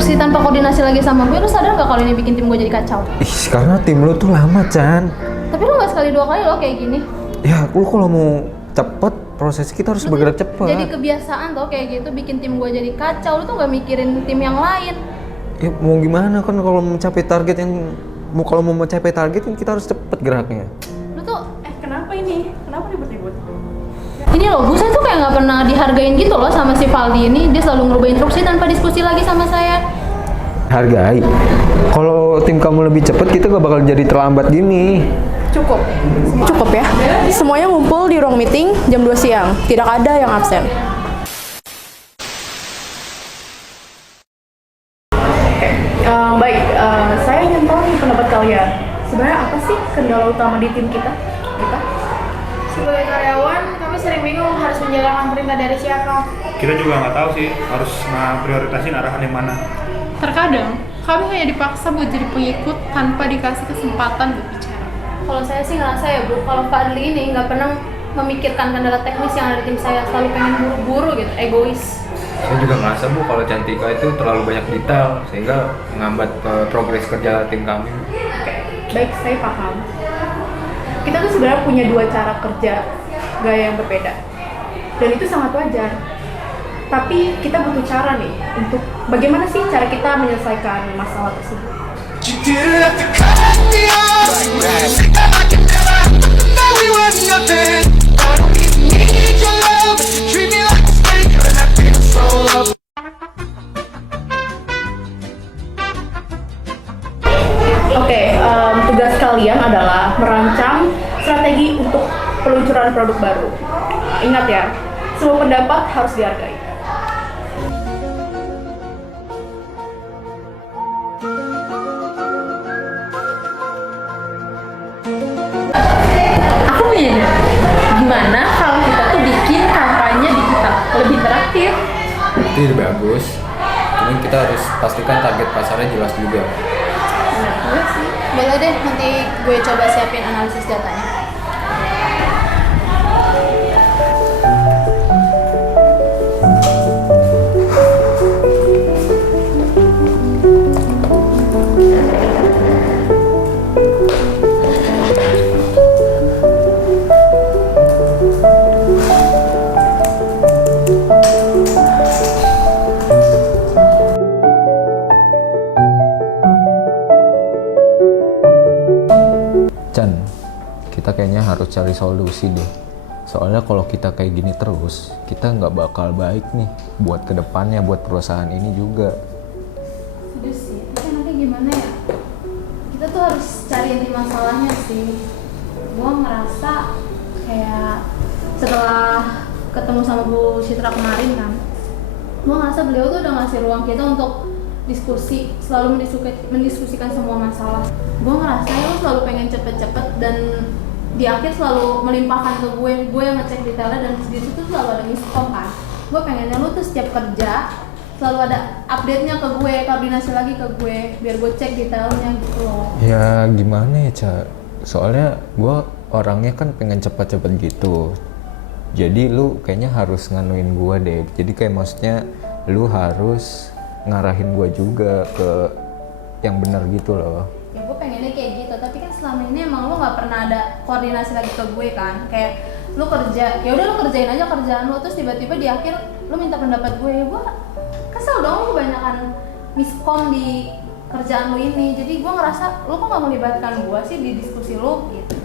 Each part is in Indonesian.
instruksi tanpa koordinasi lagi sama gue, lu sadar gak kalau ini bikin tim gue jadi kacau? Ih, karena tim lu tuh lama, Chan. Tapi lu gak sekali dua kali loh kayak gini. Ya, lu kalau mau cepet, proses kita harus bergerak cepet. Jadi kebiasaan tuh kayak gitu, bikin tim gue jadi kacau. Lu tuh gak mikirin tim yang lain. Ya mau gimana kan kalau mau mencapai target kan kita harus cepet geraknya. Lu tuh, Kenapa ini? Kenapa ribut-ribut? ini loh, Bu, saya tuh kayak gak pernah dihargain gitu loh sama si Valdi ini. Dia selalu ngerubah instruksi tanpa diskusi lagi sama saya. Hargai. Kalau tim kamu lebih cepet, kita gak bakal jadi terlambat gini. Cukup ya. Semuanya ngumpul di ruang meeting jam 2 siang. Tidak ada yang absen. Baik, saya ingin tahu nih pendapat kalian. Sebenarnya apa sih kendala utama di tim kita? Sebagai karyawan, kami sering bingung harus menjalankan perintah dari siapa. Kita juga nggak tahu sih harus prioritasin arahan yang mana. Terkadang, kami hanya dipaksa buat jadi pengikut tanpa dikasih kesempatan berbicara. Kalau saya sih ngerasa ya, Bu, kalau Fadli ini nggak pernah memikirkan kendala teknis yang ada di tim saya, selalu pengen buru-buru gitu, egois. Saya juga ngerasa Bu kalau Cantika itu terlalu banyak detail sehingga menghambat progres kerja tim kami. Oke, baik, saya paham. Kita tuh sebenarnya punya dua cara kerja gaya yang berbeda, dan itu sangat wajar. Tapi kita butuh cara nih untuk bagaimana sih cara kita menyelesaikan masalah tersebut. Oke, tugas kalian adalah merancang strategi untuk peluncuran produk baru. Ingat ya, semua pendapat harus dihargai. Aku punya ide. Gimana kalau kita tuh bikin kampanye digital lebih interaktif? Itu ide bagus. Cuman kita harus pastikan target pasarnya jelas juga. Boleh deh, nanti gue coba siapin analisis datanya. Chan, kita kayaknya harus cari solusi deh. Soalnya kalau kita kayak gini terus, kita nggak bakal baik nih buat kedepannya, buat perusahaan ini juga. Udah sih, tapi enaknya gimana ya? Kita tuh harus cari inti masalahnya sih. Gue ngerasa kayak setelah ketemu sama Bu Citra kemarin kan, gue ngerasa beliau tuh udah ngasih ruang kita untuk diskusi, selalu mendiskusikan semua masalah. Gue ngerasa lu selalu pengen cepet-cepet dan di akhir selalu melimpahkan ke gue yang ngecek detailnya, dan di situ selalu ada miskom kan. Gue pengennya lu tuh setiap kerja selalu ada update-nya ke gue, koordinasi lagi ke gue, biar gue cek detailnya gitu loh. Ya gimana ya, Ca? Soalnya gue orangnya kan pengen cepet-cepet gitu. Jadi lu kayaknya harus nganuin gue deh. Jadi kayak maksudnya lu harus ngarahin gue juga ke yang benar gitu loh. Ya gue pengennya kayak gitu, tapi kan selama ini emang lu nggak pernah ada koordinasi lagi ke gue kan. Kayak lu kerja, ya udah lu kerjain aja kerjaan lu, terus tiba-tiba di akhir lu minta pendapat gue. Ya gue kesel dong, lu kebanyakan miskom di kerjaan lu ini. Jadi gue ngerasa lu kok nggak melibatkan gue sih di diskusi lu gitu.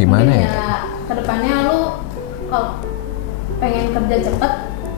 Gimana Mungkin ya? Kedepannya lu kalau pengen kerja cepet,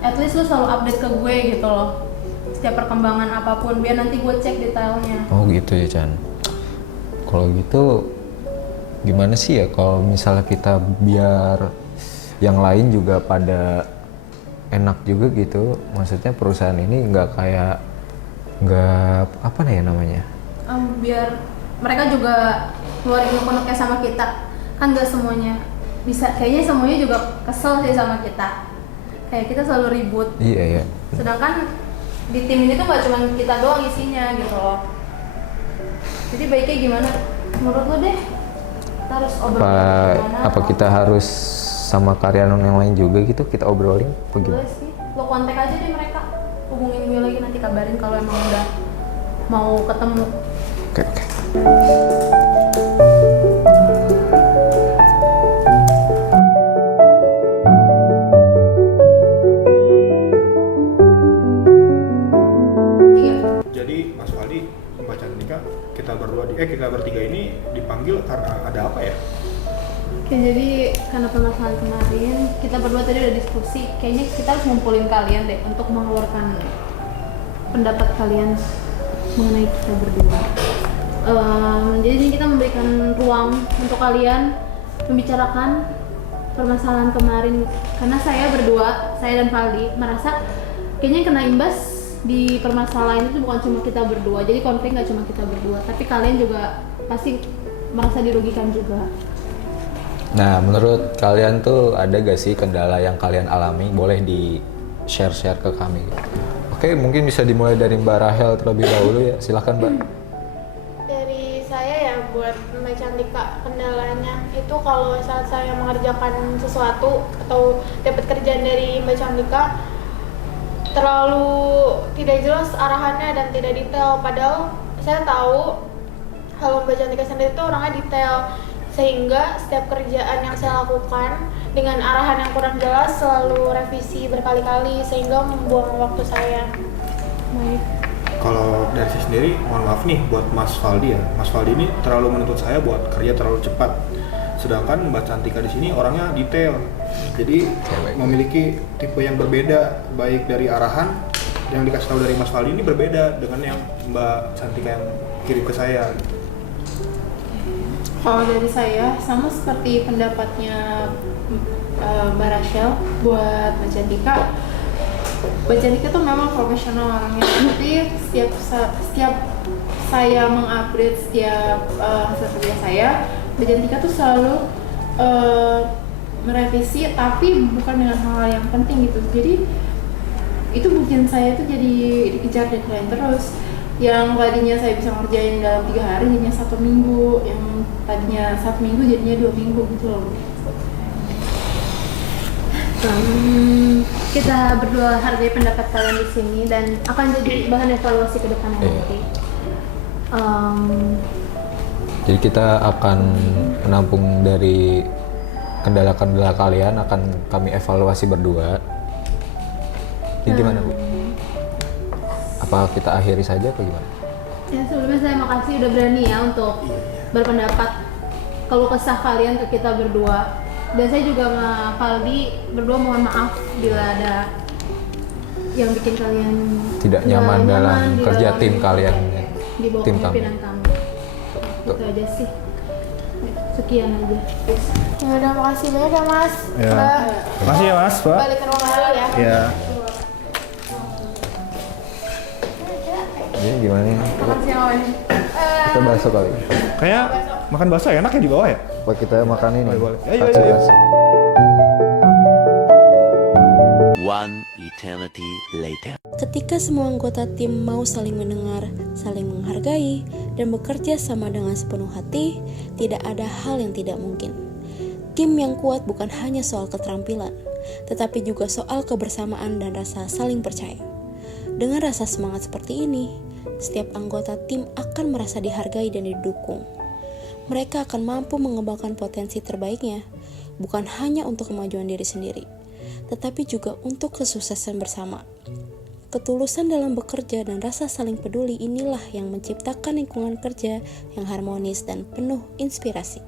at least lu selalu update ke gue gitu loh, setiap perkembangan apapun, biar nanti gue cek detailnya. Oh gitu ya, Chan. Kalau gitu gimana sih ya kalau misalnya kita biar yang lain juga pada enak juga gitu, maksudnya perusahaan ini nggak apa ya namanya, Biar mereka juga keluarin unek-uneknya sama kita, kan nggak semuanya bisa, kayaknya semuanya juga kesel sih sama kita, kayak kita selalu ribut. iya. Sedangkan di tim ini tuh nggak cuma kita doang isinya gitu loh. Jadi baiknya gimana menurut lo deh? Kita harus obrolin Apa kita harus sama karyawan yang lain juga gitu, kita obrolin apa gimana? Boleh sih, lo kontak aja deh mereka, hubungin gue lagi, nanti kabarin kalau emang udah mau ketemu. Oke, oke. Iya. Jadi Mas Faldi, Mbak Cantika, kita bertiga ini dipanggil karena ada apa ya? Oke, jadi karena permasalahan kemarin kita berdua tadi udah diskusi, kayaknya kita harus ngumpulin kalian deh untuk mengeluarkan pendapat kalian mengenai kita berdua. Jadi ini kita memberikan ruang untuk kalian membicarakan permasalahan kemarin, karena saya berdua, saya dan Faldi merasa kayaknya yang kena imbas di permasalahan itu bukan cuma kita berdua, jadi konflik nggak cuma kita berdua, tapi kalian juga pasti merasa dirugikan juga. Nah, menurut kalian tuh ada gak sih kendala yang kalian alami? Boleh di share-share ke kami. Oke, mungkin bisa dimulai dari Mbak Rahel terlebih dahulu ya. Silakan, Mbak. Dari saya ya, buat Mbak Cantika, kendalanya itu kalau saat saya mengerjakan sesuatu atau dapat kerjaan dari Mbak Cantika terlalu tidak jelas arahannya dan tidak detail, padahal saya tahu kalau Mbak Cantika sendiri itu orangnya detail, sehingga setiap kerjaan yang saya lakukan dengan arahan yang kurang jelas selalu revisi berkali-kali sehingga membuang waktu saya. Baik. Kalau dari saya sendiri, mohon maaf nih buat Mas Faldi ya. Mas Faldi ini terlalu menuntut saya buat kerja terlalu cepat. Sedangkan Mbak Cantika di sini orangnya detail. Jadi memiliki tipe yang berbeda, baik dari arahan yang dikasih tahu dari Mas Faldi ini berbeda dengan yang Mbak Cantika yang kirim ke saya. Kalau dari saya, sama seperti pendapatnya Mbak Rachel buat Mbak Cantika. Mbak Cantika tuh memang profesional orangnya, tapi setiap saya mengupgrade setiap hasil kerja saya, Mbak Cantika tuh selalu merevisi, tapi bukan dengan hal yang penting gitu. Jadi itu bikin saya tuh jadi dikejar deadline terus. Yang tadinya saya bisa ngerjain dalam 3 hari jadinya 1 minggu, yang tadinya 1 minggu jadinya 2 minggu gitu loh. Kita berdua hargai pendapat kalian di sini dan akan jadi bahan evaluasi ke depannya nanti. Jadi kita akan menampung dari kendala-kendala kalian, akan kami evaluasi berdua. Ini gimana, Bu? Apa kita akhiri saja atau gimana? Ya, sebelumnya saya makasih udah berani ya untuk berpendapat kalau kesah kalian ke kita berdua. Dan saya juga sama Faldi berdua mohon maaf bila ada yang bikin kalian Tidak nyaman dalam di kerja dalam tim kalian, di bawah tim kami. pimpinan kami. Itu aja sih. Sekian aja. Ya udah, makasih banyak ya Mas. Ya. Mbak, Makasih ya Mas, Pak. balik ke rumah dulu ya. Ya. Jadi gimana nih? Makan siang apa nih? Kita bakso kali. Kayak makan bakso enak ya di bawah ya? Apa kita makan ini? Boleh. Ayo, Bakso ayo, ayo. bakso. One eternity later. Ketika semua anggota tim mau saling mendengar, saling menghargai, dan bekerja sama dengan sepenuh hati, tidak ada hal yang tidak mungkin. Tim yang kuat bukan hanya soal keterampilan, tetapi juga soal kebersamaan dan rasa saling percaya. Dengan rasa semangat seperti ini, setiap anggota tim akan merasa dihargai dan didukung. Mereka akan mampu mengembangkan potensi terbaiknya, bukan hanya untuk kemajuan diri sendiri, tetapi juga untuk kesuksesan bersama. Ketulusan dalam bekerja dan rasa saling peduli inilah yang menciptakan lingkungan kerja yang harmonis dan penuh inspirasi.